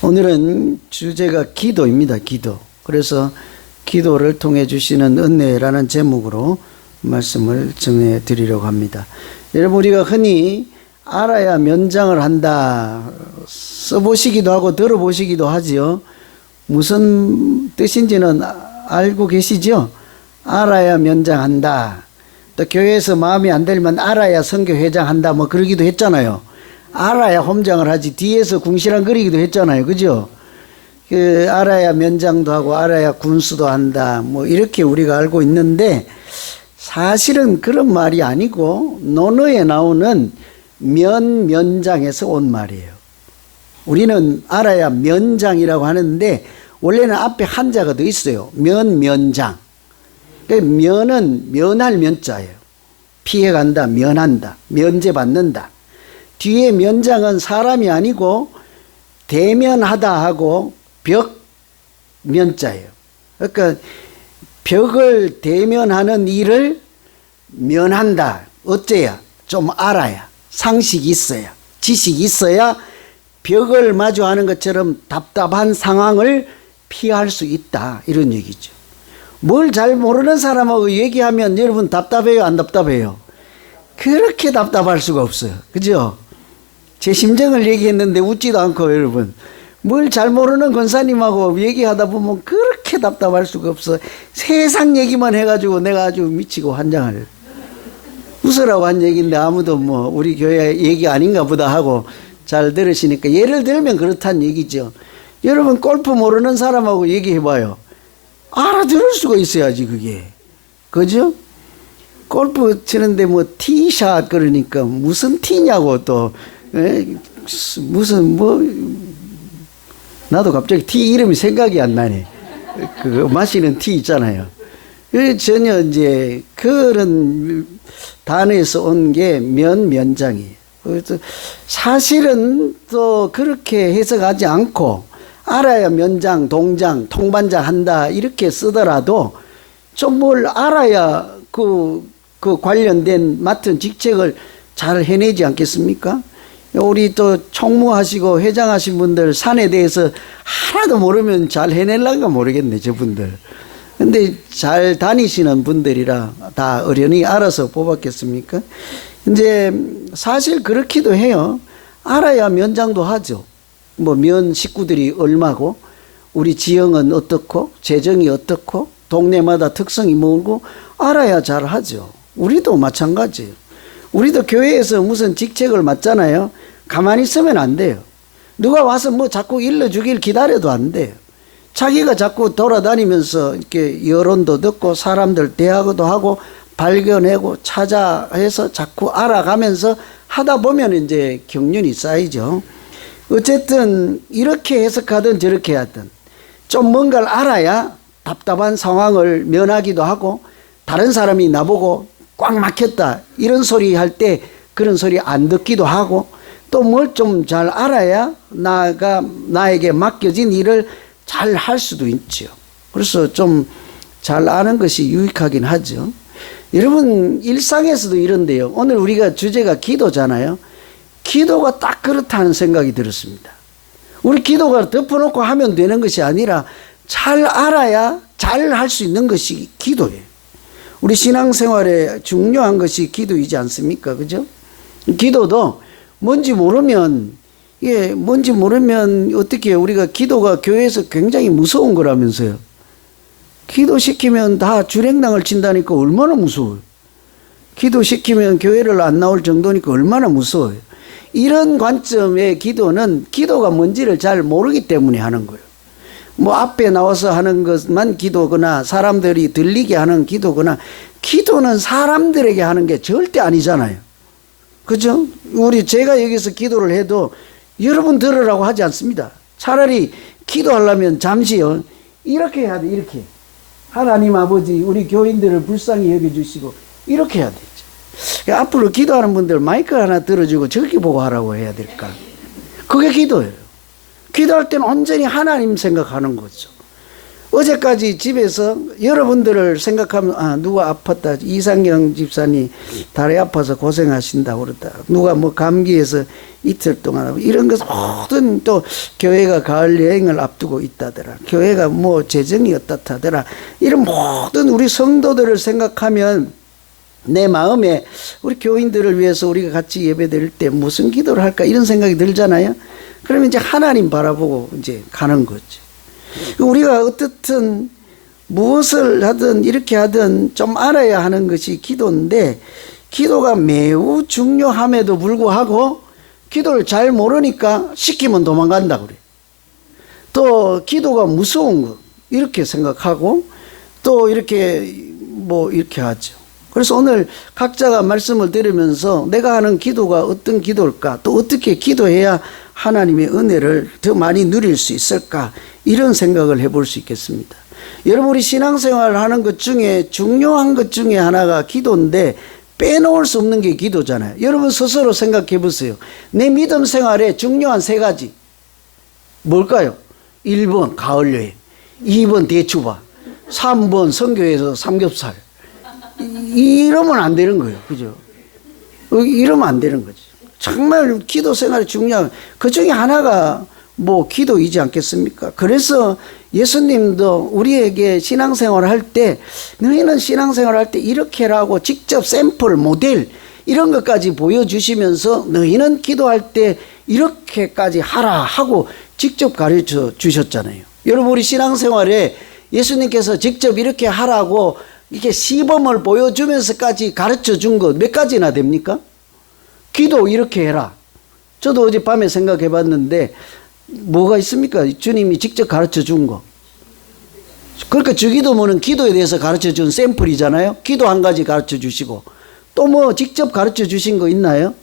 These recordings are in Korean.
오늘은 주제가 기도입니다. 기도. 그래서 기도를 통해 주시는 은혜라는 제목으로 말씀을 전해 드리려고 합니다. 여러분, 우리가 흔히 알아야 면장을 한다 써보시기도 하고 들어보시기도 하지요. 무슨 뜻인지는 알고 계시죠? 알아야 면장한다. 또 교회에서 마음에 안 들면 알아야 선교회장한다 뭐 그러기도 했잖아요. 알아야 홈장을 하지 뒤에서 궁시렁거리기도 했잖아요. 그죠? 알아야 면장도 하고 알아야 군수도 한다 뭐 이렇게 우리가 알고 있는데, 사실은 그런 말이 아니고 논어에 나오는 면장에서 온 말이에요. 우리는 알아야 면장이라고 하는데 원래는 앞에 한자가 더 있어요. 면장. 면은 면할 면자예요. 피해간다, 면한다, 면제받는다. 뒤에 면장은 사람이 아니고 대면하다 하고 벽 면자예요. 그러니까 벽을 대면하는 일을 면한다. 어째야? 좀 알아야. 상식이 있어야. 지식이 있어야 벽을 마주하는 것처럼 답답한 상황을 피할 수 있다. 이런 얘기죠. 뭘 잘 모르는 사람하고 얘기하면 여러분 답답해요? 안 답답해요? 그렇게 답답할 수가 없어요. 그죠? 제 심정을 얘기했는데 웃지도 않고, 여러분. 뭘 잘 모르는 권사님하고 얘기하다 보면 그렇게 답답할 수가 없어. 세상 얘기만 해가지고 내가 아주 미치고 환장을. 웃으라고 한 얘기인데 아무도 뭐 우리 교회 얘기 아닌가 보다 하고 잘 들으시니까, 예를 들면 그렇다는 얘기죠. 여러분, 골프 모르는 사람하고 얘기해봐요. 알아들을 수가 있어야지 그게. 그죠? 골프 치는데 뭐 티샷 그러니까 무슨 티냐고 또 무슨 뭐 나도 갑자기 티 이름이 생각이 안 나네. 그 마시는 티 있잖아요. 전혀 이제 그런 단어에서 온 게 면장이에요. 사실은 또 그렇게 해석하지 않고 알아야 면장, 동장, 통반장 한다 이렇게 쓰더라도 좀 뭘 알아야 그 관련된 맡은 직책을 잘 해내지 않겠습니까? 우리 또 총무하시고 회장하신 분들 산에 대해서 하나도 모르면 잘 해낼란가 모르겠네, 저분들. 근데 잘 다니시는 분들이라 다 어련히 알아서 뽑았겠습니까? 이제 사실 그렇기도 해요. 알아야 면장도 하죠. 뭐 면 식구들이 얼마고, 우리 지형은 어떻고, 재정이 어떻고, 동네마다 특성이 뭐고 알아야 잘 하죠. 우리도 마찬가지예요. 우리도 교회에서 무슨 직책을 맡잖아요. 가만히 있으면 안 돼요. 누가 와서 뭐 자꾸 일러주길 기다려도 안 돼요. 자기가 자꾸 돌아다니면서 이렇게 여론도 듣고 사람들 대화도 하고 발견하고 찾아해서 자꾸 알아가면서 하다 보면 이제 경륜이 쌓이죠. 어쨌든 이렇게 해석하든 저렇게 하든 좀 뭔가를 알아야 답답한 상황을 면하기도 하고, 다른 사람이 나보고 꽉 막혔다 이런 소리 할 때 그런 소리 안 듣기도 하고, 또 뭘 좀 잘 알아야 나에게 맡겨진 일을 잘 할 수도 있죠. 그래서 좀 잘 아는 것이 유익하긴 하죠. 여러분, 일상에서도 이런데요. 오늘 우리가 주제가 기도잖아요. 기도가 딱 그렇다는 생각이 들었습니다. 우리 기도가 덮어놓고 하면 되는 것이 아니라 잘 알아야 잘 할 수 있는 것이 기도예요. 우리 신앙생활에 중요한 것이 기도이지 않습니까? 그죠? 기도도 뭔지 모르면 어떻게 우리가 기도가 교회에서 굉장히 무서운 거라면서요. 기도시키면 다 주랭랑을 친다니까 얼마나 무서워요. 기도시키면 교회를 안 나올 정도니까 얼마나 무서워요. 이런 관점의 기도는 기도가 뭔지를 잘 모르기 때문에 하는 거예요. 뭐 앞에 나와서 하는 것만 기도거나 사람들이 들리게 하는 기도거나, 기도는 사람들에게 하는 게 절대 아니잖아요. 그죠? 제가 여기서 기도를 해도 여러분 들으라고 하지 않습니다. 차라리 기도하려면 잠시요, 이렇게 해야 돼. 이렇게 하나님 아버지 우리 교인들을 불쌍히 여겨주시고 이렇게 해야 되죠. 앞으로 기도하는 분들 마이크 하나 들어주고 저기 보고 하라고 해야 될까? 그게 기도예요. 기도할 때는 온전히 하나님 생각하는 거죠. 어제까지 집에서 여러분들을 생각하면 누가 아팠다. 이상경 집사님 다리 아파서 고생하신다고 그러다. 누가 뭐 감기에서 이틀 동안 하고 이런 것 모든 또 교회가 가을 여행을 앞두고 있다더라. 교회가 뭐 재정이 어떻다더라. 이런 모든 우리 성도들을 생각하면 내 마음에 우리 교인들을 위해서 우리가 같이 예배드릴 때 무슨 기도를 할까 이런 생각이 들잖아요. 그러면 이제 하나님 바라보고 이제 가는 거죠. 우리가 어떻든 무엇을 하든 이렇게 하든 좀 알아야 하는 것이 기도인데 기도가 매우 중요함에도 불구하고 기도를 잘 모르니까 시키면 도망간다 그래. 또 기도가 무서운 거 이렇게 생각하고 또 이렇게 뭐 이렇게 하죠. 그래서 오늘 각자가 말씀을 들으면서 내가 하는 기도가 어떤 기도일까, 또 어떻게 기도해야 하나님의 은혜를 더 많이 누릴 수 있을까, 이런 생각을 해볼 수 있겠습니다. 여러분, 우리 신앙생활 하는 것 중에 중요한 것 중에 하나가 기도인데 빼놓을 수 없는 게 기도잖아요. 여러분 스스로 생각해 보세요. 내 믿음 생활에 중요한 세 가지 뭘까요? 1번 가을 여행, 2번 대추바, 3번 선교에서 삼겹살. 이러면 안 되는 거예요. 그죠? 이러면 안 되는 거지. 정말 기도 생활이 중요한 그 중에 하나가 뭐 기도이지 않겠습니까? 그래서 예수님도 우리에게 신앙생활을 할 때 너희는 신앙생활을 할 때 이렇게 하라고 직접 샘플 모델 이런 것까지 보여주시면서 너희는 기도할 때 이렇게까지 하라 하고 직접 가르쳐 주셨잖아요. 여러분, 우리 신앙생활에 예수님께서 직접 이렇게 하라고 이렇게 시범을 보여주면서까지 가르쳐 준 것 몇 가지나 됩니까? 기도 이렇게 해라. 저도 어젯밤에 생각해 봤는데 뭐가 있습니까? 주님이 직접 가르쳐 준 거. 그러니까 주기도문은 기도에 대해서 가르쳐 준 샘플이잖아요. 기도 한 가지 가르쳐 주시고 또 뭐 직접 가르쳐 주신 거 있나요?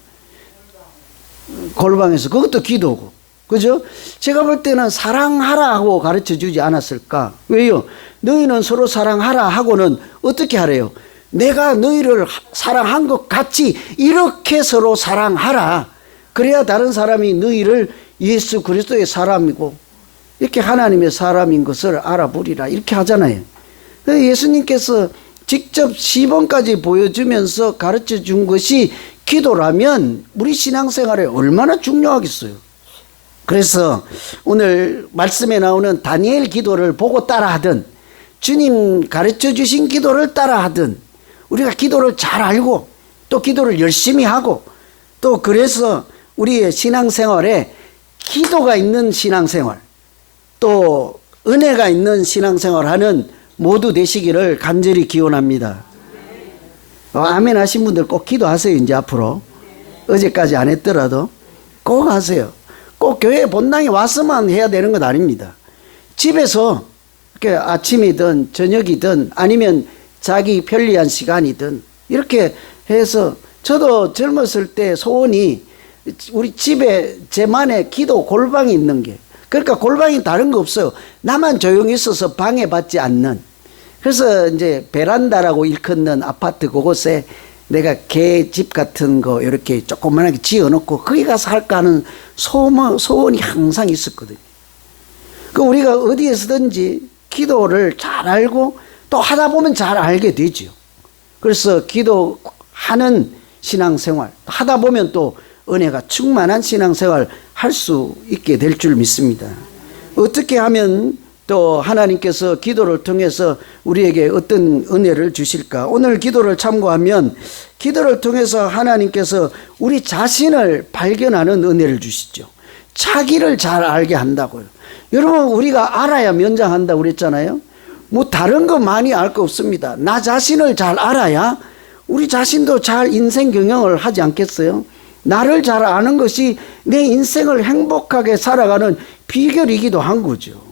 골방에서 그것도 기도고. 그죠? 제가 볼 때는 사랑하라 하고 가르쳐 주지 않았을까? 왜요? 너희는 서로 사랑하라 하고는 어떻게 하래요? 내가 너희를 사랑한 것 같이 이렇게 서로 사랑하라. 그래야 다른 사람이 너희를 예수 그리스도의 사람이고 이렇게 하나님의 사람인 것을 알아보리라. 이렇게 하잖아요. 예수님께서 직접 시범까지 보여주면서 가르쳐 준 것이 기도라면 우리 신앙생활에 얼마나 중요하겠어요. 그래서 오늘 말씀에 나오는 다니엘 기도를 보고 따라하든 주님 가르쳐 주신 기도를 따라하든 우리가 기도를 잘 알고 또 기도를 열심히 하고 또 그래서 우리의 신앙생활에 기도가 있는 신앙생활 또 은혜가 있는 신앙생활 하는 모두 되시기를 간절히 기원합니다. 아멘 하신 분들 꼭 기도하세요. 이제 앞으로 어제까지 안 했더라도 꼭 하세요. 꼭 교회 본당에 와서만 해야 되는 것 아닙니다. 집에서 이렇게 아침이든 저녁이든 아니면 자기 편리한 시간이든 이렇게 해서 저도 젊었을 때 소원이 우리 집에 제만의 기도 골방이 있는 게, 그러니까 골방이 다른 거 없어요. 나만 조용히 있어서 방해받지 않는. 그래서 이제 베란다라고 일컫는 아파트 그곳에 내가 개집 같은 거 이렇게 조그만하게 지어놓고 거기 가서 할까 하는 소원이 항상 있었거든요. 그 우리가 어디에서든지 기도를 잘 알고 또 하다 보면 잘 알게 되죠. 그래서 기도하는 신앙생활 하다 보면 또 은혜가 충만한 신앙생활 할 수 있게 될 줄 믿습니다. 어떻게 하면 또 하나님께서 기도를 통해서 우리에게 어떤 은혜를 주실까? 오늘 기도를 참고하면 기도를 통해서 하나님께서 우리 자신을 발견하는 은혜를 주시죠. 자기를 잘 알게 한다고요. 여러분, 우리가 알아야 면장한다고 그랬잖아요. 뭐 다른 거 많이 알 거 없습니다. 나 자신을 잘 알아야 우리 자신도 잘 인생 경영을 하지 않겠어요? 나를 잘 아는 것이 내 인생을 행복하게 살아가는 비결이기도 한 거죠.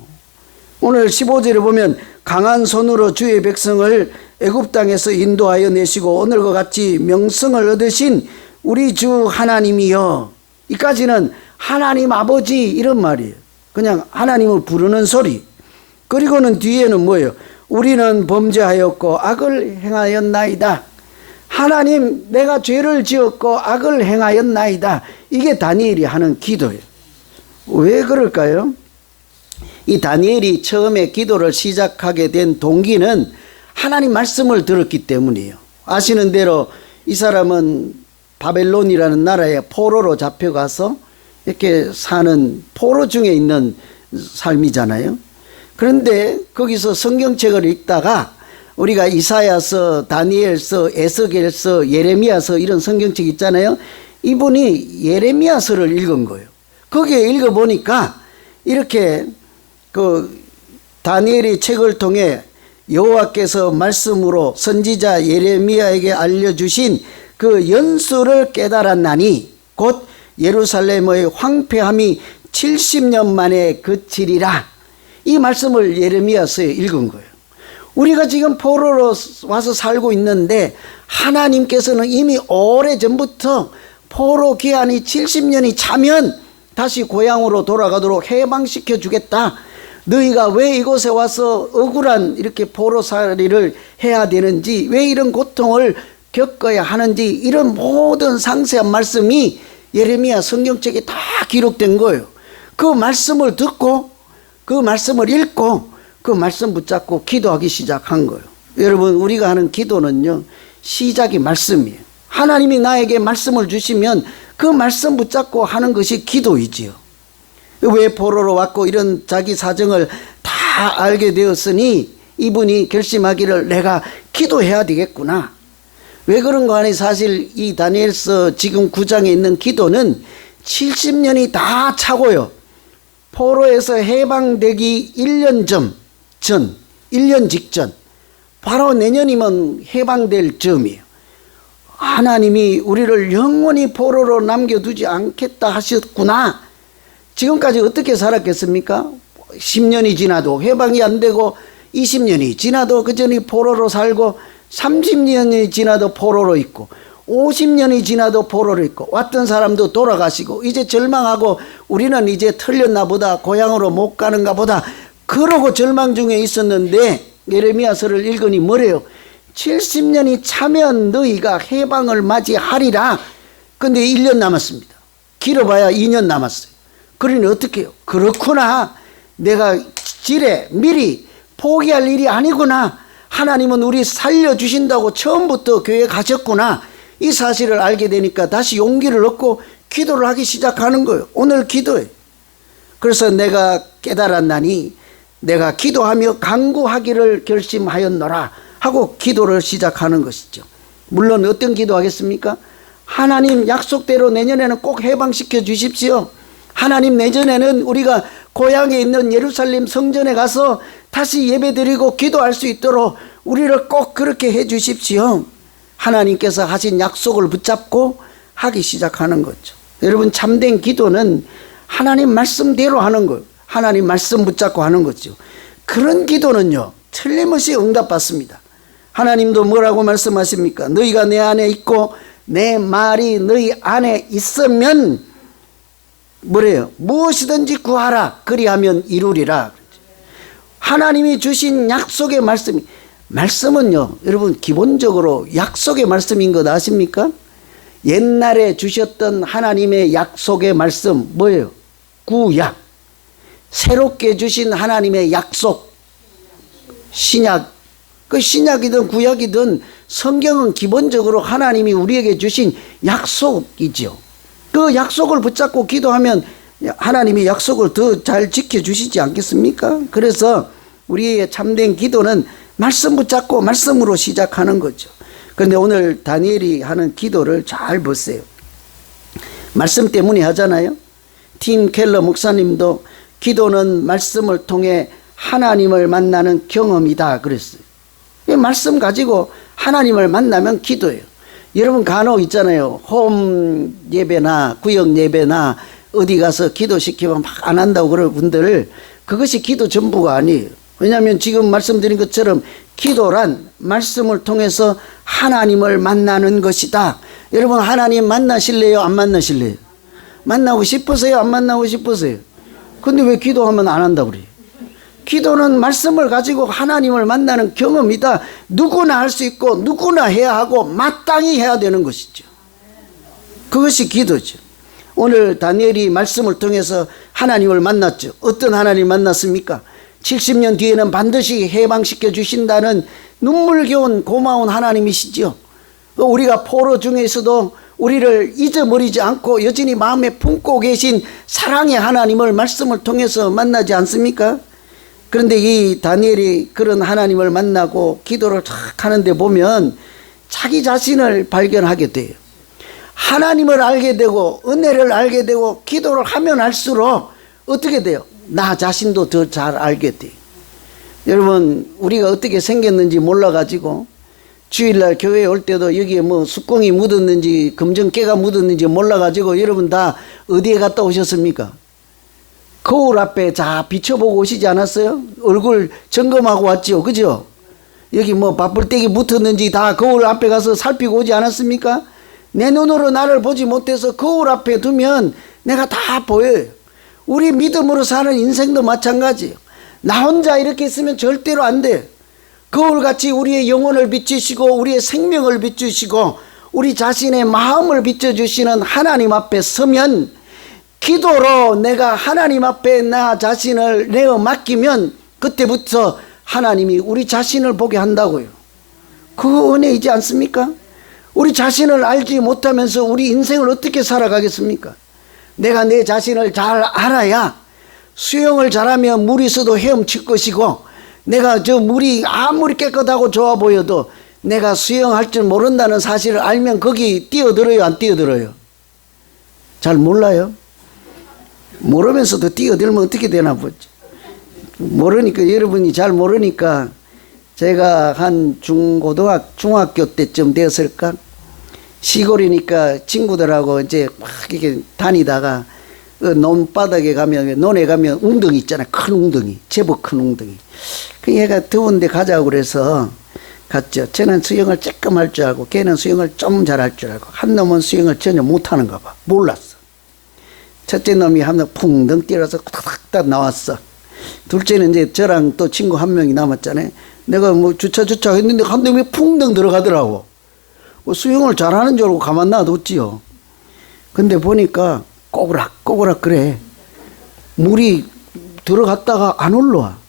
오늘 15절에 보면 강한 손으로 주의 백성을 애굽 땅에서 인도하여 내시고 오늘과 같이 명성을 얻으신 우리 주 하나님이여. 이까지는 하나님 아버지 이런 말이에요. 그냥 하나님을 부르는 소리. 그리고는 뒤에는 뭐예요? 우리는 범죄하였고 악을 행하였나이다. 하나님, 내가 죄를 지었고 악을 행하였나이다. 이게 다니엘이 하는 기도예요. 왜 그럴까요? 이 다니엘이 처음에 기도를 시작하게 된 동기는 하나님 말씀을 들었기 때문이에요. 아시는 대로 이 사람은 바벨론이라는 나라에 포로로 잡혀가서 이렇게 사는 포로 중에 있는 삶이잖아요. 그런데 거기서 성경책을 읽다가 우리가 이사야서, 다니엘서, 에스겔서, 예레미야서 이런 성경책 있잖아요. 이분이 예레미야서를 읽은 거예요. 거기에 읽어보니까 이렇게 다니엘이 책을 통해 여호와께서 말씀으로 선지자 예레미야에게 알려주신 그 연수를 깨달았나니 곧 예루살렘의 황폐함이 70년 만에 그치리라. 이 말씀을 예레미야서에 읽은 거예요. 우리가 지금 포로로 와서 살고 있는데 하나님께서는 이미 오래전부터 포로 기한이 70년이 차면 다시 고향으로 돌아가도록 해방시켜 주겠다. 너희가 왜 이곳에 와서 억울한 이렇게 포로살이를 해야 되는지, 왜 이런 고통을 겪어야 하는지, 이런 모든 상세한 말씀이 예레미야 성경책에 다 기록된 거예요. 그 말씀을 듣고 그 말씀을 읽고 그 말씀 붙잡고 기도하기 시작한 거예요. 여러분, 우리가 하는 기도는요, 시작이 말씀이에요. 하나님이 나에게 말씀을 주시면 그 말씀 붙잡고 하는 것이 기도이지요. 왜 포로로 왔고 이런 자기 사정을 다 알게 되었으니 이분이 결심하기를 내가 기도해야 되겠구나. 왜 그런가 하니 사실 이 다니엘서 지금 9장에 있는 기도는 70년이 다 차고요. 포로에서 해방되기 1년 전, 1년 직전, 바로 내년이면 해방될 즈음이에요. 하나님이 우리를 영원히 포로로 남겨두지 않겠다 하셨구나. 지금까지 어떻게 살았겠습니까? 10년이 지나도 해방이 안 되고 20년이 지나도 그전이 포로로 살고 30년이 지나도 포로로 있고 50년이 지나도 포로로 있고 왔던 사람도 돌아가시고 이제 절망하고 우리는 이제 틀렸나 보다, 고향으로 못 가는가 보다, 그러고 절망 중에 있었는데 예레미야서를 읽으니 뭐래요? 70년이 차면 너희가 해방을 맞이하리라. 근데 1년 남았습니다. 길어봐야 2년 남았어요. 그러니 어떻게 해요? 그렇구나. 내가 미리 포기할 일이 아니구나. 하나님은 우리 살려주신다고 처음부터 교회 가셨구나. 이 사실을 알게 되니까 다시 용기를 얻고 기도를 하기 시작하는 거예요. 오늘 기도해. 그래서 내가 깨달았나니 내가 기도하며 간구하기를 결심하였노라 하고 기도를 시작하는 것이죠. 물론 어떤 기도하겠습니까? 하나님, 약속대로 내년에는 꼭 해방시켜 주십시오. 하나님, 내년에는 우리가 고향에 있는 예루살렘 성전에 가서 다시 예배드리고 기도할 수 있도록 우리를 꼭 그렇게 해 주십시오. 하나님께서 하신 약속을 붙잡고 하기 시작하는 거죠. 여러분, 참된 기도는 하나님 말씀대로 하는 거예요. 하나님 말씀 붙잡고 하는 거죠. 그런 기도는요, 틀림없이 응답받습니다. 하나님도 뭐라고 말씀하십니까? 너희가 내 안에 있고 내 말이 너희 안에 있으면 뭐래요? 무엇이든지 구하라. 그리하면 이루리라. 하나님이 주신 약속의 말씀은요, 여러분, 기본적으로 약속의 말씀인 것 아십니까? 옛날에 주셨던 하나님의 약속의 말씀 뭐예요? 구약. 새롭게 주신 하나님의 약속, 신약. 그 신약이든 구약이든 성경은 기본적으로 하나님이 우리에게 주신 약속이죠. 그 약속을 붙잡고 기도하면 하나님이 약속을 더 잘 지켜주시지 않겠습니까? 그래서 우리의 참된 기도는 말씀 붙잡고 말씀으로 시작하는 거죠. 그런데 오늘 다니엘이 하는 기도를 잘 보세요. 말씀 때문에 하잖아요. 팀 켈러 목사님도 기도는 말씀을 통해 하나님을 만나는 경험이다 그랬어요. 이 말씀 가지고 하나님을 만나면 기도예요. 여러분, 간혹 있잖아요. 홈 예배나 구역 예배나 어디 가서 기도시키면 막 안 한다고 그럴 분들, 그것이 기도 전부가 아니에요. 왜냐하면 지금 말씀드린 것처럼 기도란 말씀을 통해서 하나님을 만나는 것이다. 여러분, 하나님 만나실래요? 안 만나실래요? 만나고 싶으세요? 안 만나고 싶으세요? 근데 왜 기도하면 안 한다고 그래요? 기도는 말씀을 가지고 하나님을 만나는 경험이다. 누구나 할 수 있고 누구나 해야 하고 마땅히 해야 되는 것이죠. 그것이 기도죠. 오늘 다니엘이 말씀을 통해서 하나님을 만났죠. 어떤 하나님 만났습니까? 70년 뒤에는 반드시 해방시켜 주신다는 눈물겨운 고마운 하나님이시죠. 우리가 포로 중에서도 우리를 잊어버리지 않고 여전히 마음에 품고 계신 사랑의 하나님을 말씀을 통해서 만나지 않습니까? 그런데 이 다니엘이 그런 하나님을 만나고 기도를 탁 하는데 보면 자기 자신을 발견하게 돼요. 하나님을 알게 되고 은혜를 알게 되고 기도를 하면 할수록 어떻게 돼요? 나 자신도 더 잘 알게 돼요. 여러분, 우리가 어떻게 생겼는지 몰라가지고 주일날 교회에 올 때도 여기에 뭐 숯공이 묻었는지 금전깨가 묻었는지 몰라가지고 여러분 다 어디에 갔다 오셨습니까? 거울 앞에 자 비춰보고 오시지 않았어요? 얼굴 점검하고 왔죠, 그죠? 여기 뭐 밥불떼기 묻었는지 다 거울 앞에 가서 살피고 오지 않았습니까? 내 눈으로 나를 보지 못해서 거울 앞에 두면 내가 다 보여요. 우리 믿음으로 사는 인생도 마찬가지예요. 나 혼자 이렇게 있으면 절대로 안 돼요. 거울같이 우리의 영혼을 비추시고 우리의 생명을 비추시고 우리 자신의 마음을 비춰주시는 하나님 앞에 서면 기도로 내가 하나님 앞에 나 자신을 내어 맡기면 그때부터 하나님이 우리 자신을 보게 한다고요. 그 은혜이지 않습니까? 우리 자신을 알지 못하면서 우리 인생을 어떻게 살아가겠습니까? 내가 내 자신을 잘 알아야 수영을 잘하면 물에서도 헤엄칠 것이고 내가 저 물이 아무리 깨끗하고 좋아 보여도 내가 수영할 줄 모른다는 사실을 알면 거기 뛰어들어요, 안 뛰어들어요? 잘 몰라요? 모르면서도 뛰어들면 어떻게 되나 보죠. 모르니까, 여러분이 잘 모르니까 제가 한 중학교 때쯤 되었을까? 시골이니까 친구들하고 이제 막 이렇게 다니다가 논바닥에 가면, 논에 가면 웅덩이 있잖아요. 큰 웅덩이, 제법 큰 웅덩이. 그 얘가 더운데 가자고 그래서 갔죠. 저는 수영을 조금 할 줄 알고 걔는 수영을 좀 잘할 줄 알고 한 놈은 수영을 전혀 못하는가 봐. 몰랐어. 첫째 놈이 한 놈 풍덩 뛰어서 탁탁 나왔어. 둘째는 이제 저랑 또 친구 한 명이 남았잖아요. 내가 뭐 주차 했는데 한 놈이 풍덩 들어가더라고. 수영을 잘하는 줄 알고 가만 놔뒀지요. 근데 보니까 꼬그락 그래. 물이 들어갔다가 안 올라와.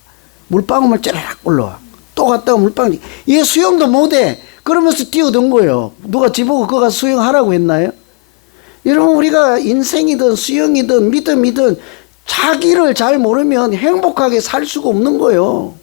물방울만 쩌라락 올라와. 또 갔다가 물방울이. 얘 수영도 못해. 그러면서 뛰어든 거예요. 누가 지보고 그가 수영하라고 했나요? 여러분, 우리가 인생이든 수영이든 믿음이든 자기를 잘 모르면 행복하게 살 수가 없는 거예요.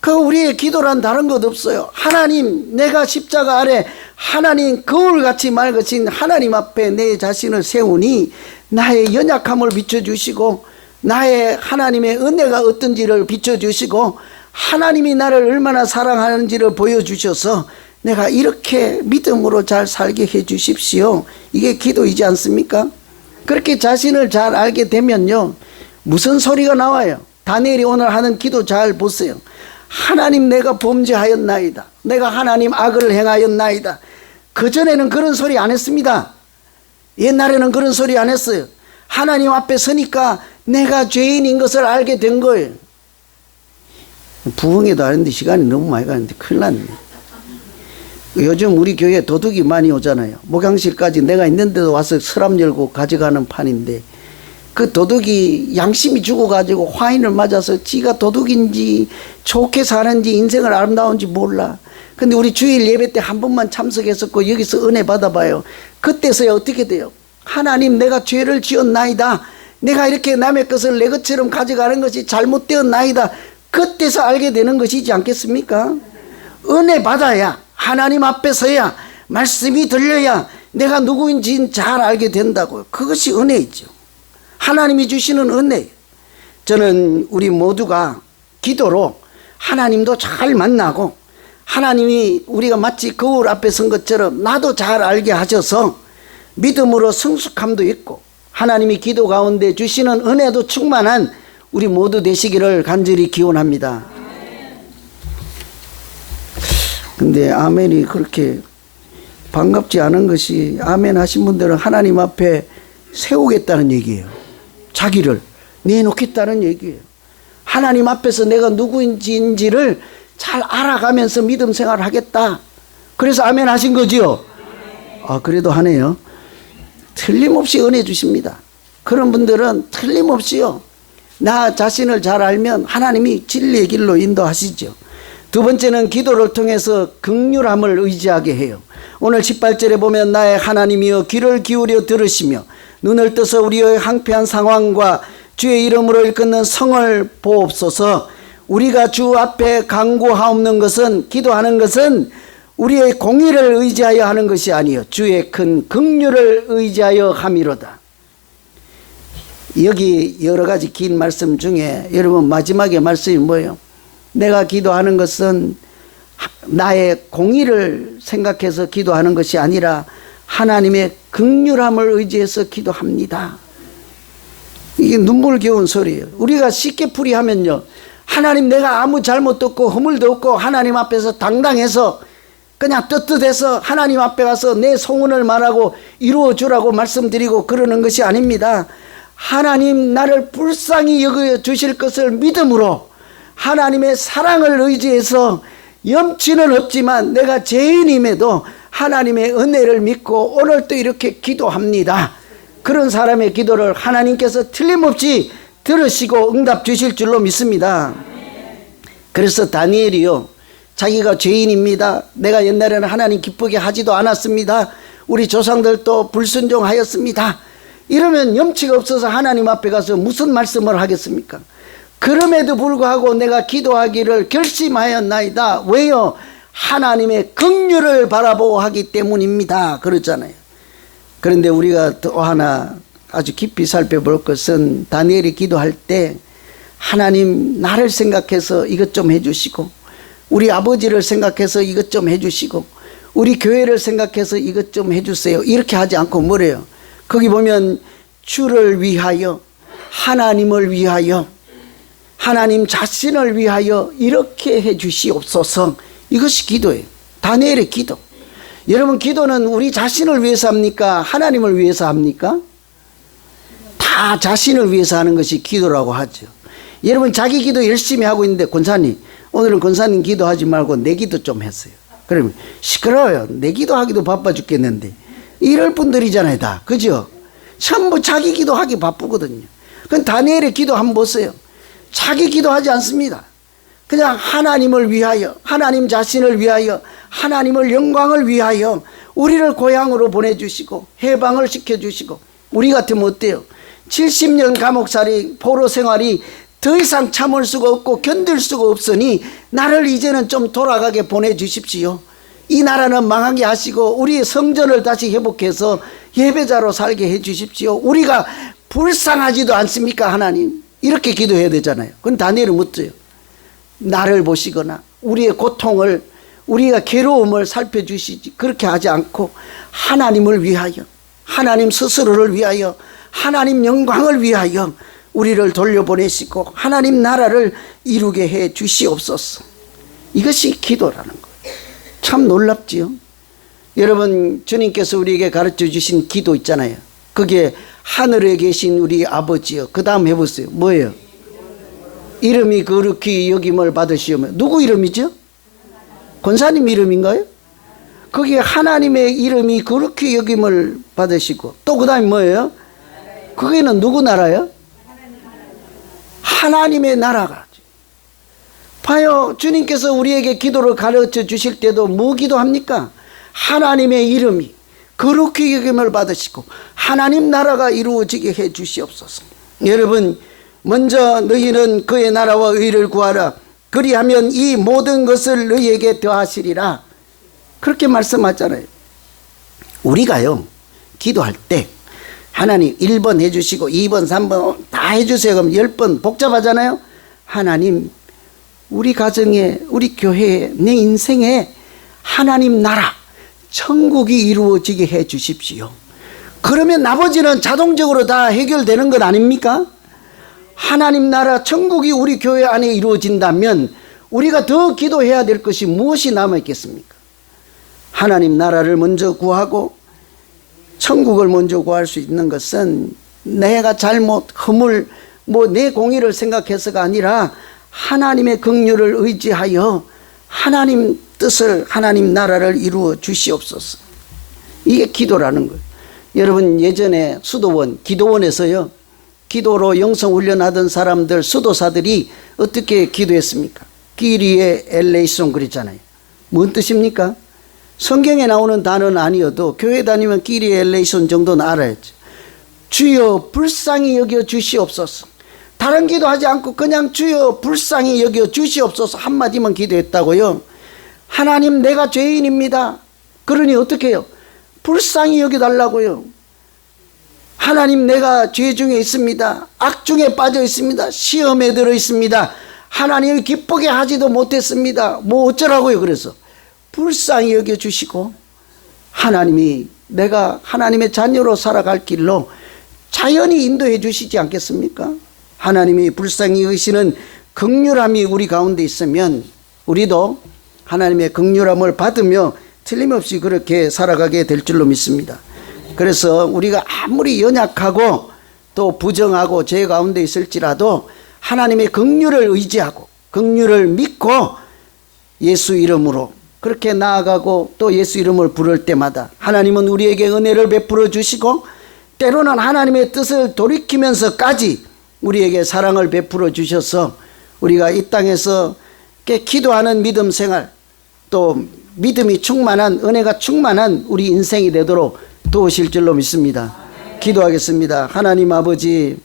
그 우리의 기도란 다른 것 없어요. 하나님, 내가 십자가 아래 하나님 거울같이 맑으신 하나님 앞에 내 자신을 세우니 나의 연약함을 비춰주시고 나의 하나님의 은혜가 어떤지를 비춰주시고 하나님이 나를 얼마나 사랑하는지를 보여주셔서 내가 이렇게 믿음으로 잘 살게 해 주십시오. 이게 기도이지 않습니까? 그렇게 자신을 잘 알게 되면요, 무슨 소리가 나와요? 다니엘이 오늘 하는 기도 잘 보세요. 하나님, 내가 범죄하였나이다. 내가 하나님 악을 행하였나이다. 그전에는 그런 소리 안 했습니다. 옛날에는 그런 소리 안 했어요. 하나님 앞에 서니까 내가 죄인인 것을 알게 된 거예요. 부흥회도 하는데 시간이 너무 많이 가는데 큰일 났네. 요즘 우리 교회에 도둑이 많이 오잖아요. 목양실까지 내가 있는데도 와서 서랍 열고 가져가는 판인데 그 도둑이 양심이 죽어가지고 화인을 맞아서 지가 도둑인지 좋게 사는지 인생을 아름다운지 몰라. 근데 우리 주일 예배 때 한 번만 참석했었고 여기서 은혜 받아봐요. 그때서야 어떻게 돼요? 하나님, 내가 죄를 지었나이다. 내가 이렇게 남의 것을 내 것처럼 가져가는 것이 잘못되었나이다. 그때서 알게 되는 것이지 않겠습니까? 은혜 받아야, 하나님 앞에 서야, 말씀이 들려야 내가 누구인지 잘 알게 된다고요. 그것이 은혜이죠. 하나님이 주시는 은혜. 저는 우리 모두가 기도로 하나님도 잘 만나고 하나님이 우리가 마치 거울 앞에 선 것처럼 나도 잘 알게 하셔서 믿음으로 성숙함도 있고 하나님이 기도 가운데 주시는 은혜도 충만한 우리 모두 되시기를 간절히 기원합니다. 근데 아멘이 그렇게 반갑지 않은 것이, 아멘 하신 분들은 하나님 앞에 세우겠다는 얘기예요. 자기를 내놓겠다는 얘기예요. 하나님 앞에서 내가 누구인지를 잘 알아가면서 믿음 생활을 하겠다. 그래서 아멘 하신 거지요? 아, 그래도 하네요. 틀림없이 은혜 주십니다. 그런 분들은 틀림없이요, 나 자신을 잘 알면 하나님이 진리의 길로 인도하시죠. 두 번째는 기도를 통해서 긍휼함을 의지하게 해요. 오늘 18절에 보면 나의 하나님이여 귀를 기울여 들으시며 눈을 떠서 우리의 황폐한 상황과 주의 이름으로 일컫는 성을 보옵소서. 우리가 주 앞에 간구하옵는 것은, 기도하는 것은 우리의 공의를 의지하여 하는 것이 아니요 주의 큰 긍휼을 의지하여 함이로다. 여기 여러 가지 긴 말씀 중에 여러분 마지막에 말씀이 뭐예요? 내가 기도하는 것은 나의 공의를 생각해서 기도하는 것이 아니라 하나님의 긍휼함을 의지해서 기도합니다. 이게 눈물겨운 소리예요. 우리가 쉽게 풀이하면요, 하나님 내가 아무 잘못도 없고 허물도 없고 하나님 앞에서 당당해서 그냥 떳떳해서 하나님 앞에 가서 내 소원을 말하고 이루어 주라고 말씀드리고 그러는 것이 아닙니다. 하나님 나를 불쌍히 여겨 주실 것을 믿음으로 하나님의 사랑을 의지해서 염치는 없지만 내가 죄인임에도 하나님의 은혜를 믿고 오늘도 이렇게 기도합니다. 그런 사람의 기도를 하나님께서 틀림없이 들으시고 응답 주실 줄로 믿습니다. 그래서 다니엘이요, 자기가 죄인입니다. 내가 옛날에는 하나님 기쁘게 하지도 않았습니다. 우리 조상들도 불순종하였습니다. 이러면 염치가 없어서 하나님 앞에 가서 무슨 말씀을 하겠습니까? 그럼에도 불구하고 내가 기도하기를 결심하였나이다. 왜요? 하나님의 긍휼을 바라보고 하기 때문입니다. 그렇잖아요. 그런데 우리가 또 하나 아주 깊이 살펴볼 것은 다니엘이 기도할 때 하나님 나를 생각해서 이것 좀 해주시고, 우리 아버지를 생각해서 이것 좀 해주시고, 우리 교회를 생각해서 이것 좀 해주세요, 이렇게 하지 않고 뭐래요? 거기 보면 주를 위하여, 하나님을 위하여, 하나님 자신을 위하여 이렇게 해주시옵소서. 이것이 기도예요. 다니엘의 기도. 여러분, 기도는 우리 자신을 위해서 합니까? 하나님을 위해서 합니까? 다 자신을 위해서 하는 것이 기도라고 하죠. 여러분, 자기 기도 열심히 하고 있는데 권사님, 오늘은 권사님 기도하지 말고 내 기도 좀 했어요. 그러면 시끄러워요. 내 기도하기도 바빠 죽겠는데. 이럴 분들이잖아요, 다. 그죠? 전부 자기 기도하기 바쁘거든요. 그럼 다니엘의 기도 한번 보세요. 자기 기도하지 않습니다. 그냥 하나님을 위하여, 하나님 자신을 위하여, 하나님을 영광을 위하여 우리를 고향으로 보내주시고 해방을 시켜주시고, 우리 같으면 어때요? 70년 감옥살이 포로 생활이 더 이상 참을 수가 없고 견딜 수가 없으니 나를 이제는 좀 돌아가게 보내주십시오. 이 나라는 망하게 하시고 우리의 성전을 다시 회복해서 예배자로 살게 해주십시오. 우리가 불쌍하지도 않습니까, 하나님? 이렇게 기도해야 되잖아요. 그건 다니엘은 묻어요. 나를 보시거나 우리의 고통을, 우리가 괴로움을 살펴주시지, 그렇게 하지 않고 하나님을 위하여, 하나님 스스로를 위하여, 하나님 영광을 위하여 우리를 돌려보내시고 하나님 나라를 이루게 해 주시옵소서. 이것이 기도라는 거예요. 참 놀랍지요. 여러분, 주님께서 우리에게 가르쳐 주신 기도 있잖아요. 그게 하늘에 계신 우리 아버지요. 그 다음 해보세요. 뭐예요? 이름이 거룩히 여김을 받으시오며. 누구 이름이죠? 권사님 이름인가요? 거기에 하나님의 이름이 거룩히 여김을 받으시고, 또 그 다음에 뭐예요? 거기는 누구 나라요? 하나님의 나라가. 봐요, 주님께서 우리에게 기도를 가르쳐 주실 때도 뭐 기도합니까? 하나님의 이름이 거룩히 여김을 받으시고 하나님 나라가 이루어지게 해 주시옵소서. 여러분, 먼저 너희는 그의 나라와 의를 구하라. 그리하면 이 모든 것을 너희에게 더하시리라. 그렇게 말씀하잖아요. 우리가요, 기도할 때 하나님 1번 해주시고 2번 3번 다 해주세요. 그럼 10번 복잡하잖아요. 하나님, 우리 가정에, 우리 교회에, 내 인생에 하나님 나라, 천국이 이루어지게 해 주십시오. 그러면 나머지는 자동적으로 다 해결되는 것 아닙니까? 하나님 나라, 천국이 우리 교회 안에 이루어진다면 우리가 더 기도해야 될 것이 무엇이 남아있겠습니까? 하나님 나라를 먼저 구하고 천국을 먼저 구할 수 있는 것은 내가 잘못, 허물, 내 공의를 생각해서가 아니라 하나님의 긍휼을 의지하여 하나님 뜻을, 하나님 나라를 이루어 주시옵소서. 이게 기도라는 거예요. 여러분 예전에 수도원, 기도원에서요, 기도로 영성 훈련하던 사람들, 수도사들이 어떻게 기도했습니까? 끼리에 엘레이송 그랬잖아요. 뭔 뜻입니까? 성경에 나오는 단어는 아니어도 교회 다니면 끼리에 엘레이송 정도는 알아야죠. 주여 불쌍히 여겨 주시옵소서. 다른 기도하지 않고 그냥 주여 불쌍히 여겨 주시옵소서 한마디만 기도했다고요. 하나님 내가 죄인입니다. 그러니 어떻게 해요? 불쌍히 여겨달라고요. 하나님 내가 죄 중에 있습니다. 악 중에 빠져 있습니다. 시험에 들어 있습니다. 하나님을 기쁘게 하지도 못했습니다. 뭐 어쩌라고요. 그래서 불쌍히 여겨주시고 하나님이 내가 하나님의 자녀로 살아갈 길로 자연히 인도해 주시지 않겠습니까? 하나님이 불쌍히 여기시는 긍휼함이 우리 가운데 있으면 우리도 하나님의 긍휼함을 받으며 틀림없이 그렇게 살아가게 될 줄로 믿습니다. 그래서 우리가 아무리 연약하고 또 부정하고 죄 가운데 있을지라도 하나님의 긍휼을 의지하고 긍휼을 믿고 예수 이름으로 그렇게 나아가고 또 예수 이름을 부를 때마다 하나님은 우리에게 은혜를 베풀어 주시고 때로는 하나님의 뜻을 돌이키면서까지 우리에게 사랑을 베풀어 주셔서 우리가 이 땅에서 기도하는 믿음 생활 또 믿음이 충만한 은혜가 충만한 우리 인생이 되도록 도우실 줄로 믿습니다. 기도하겠습니다. 하나님 아버지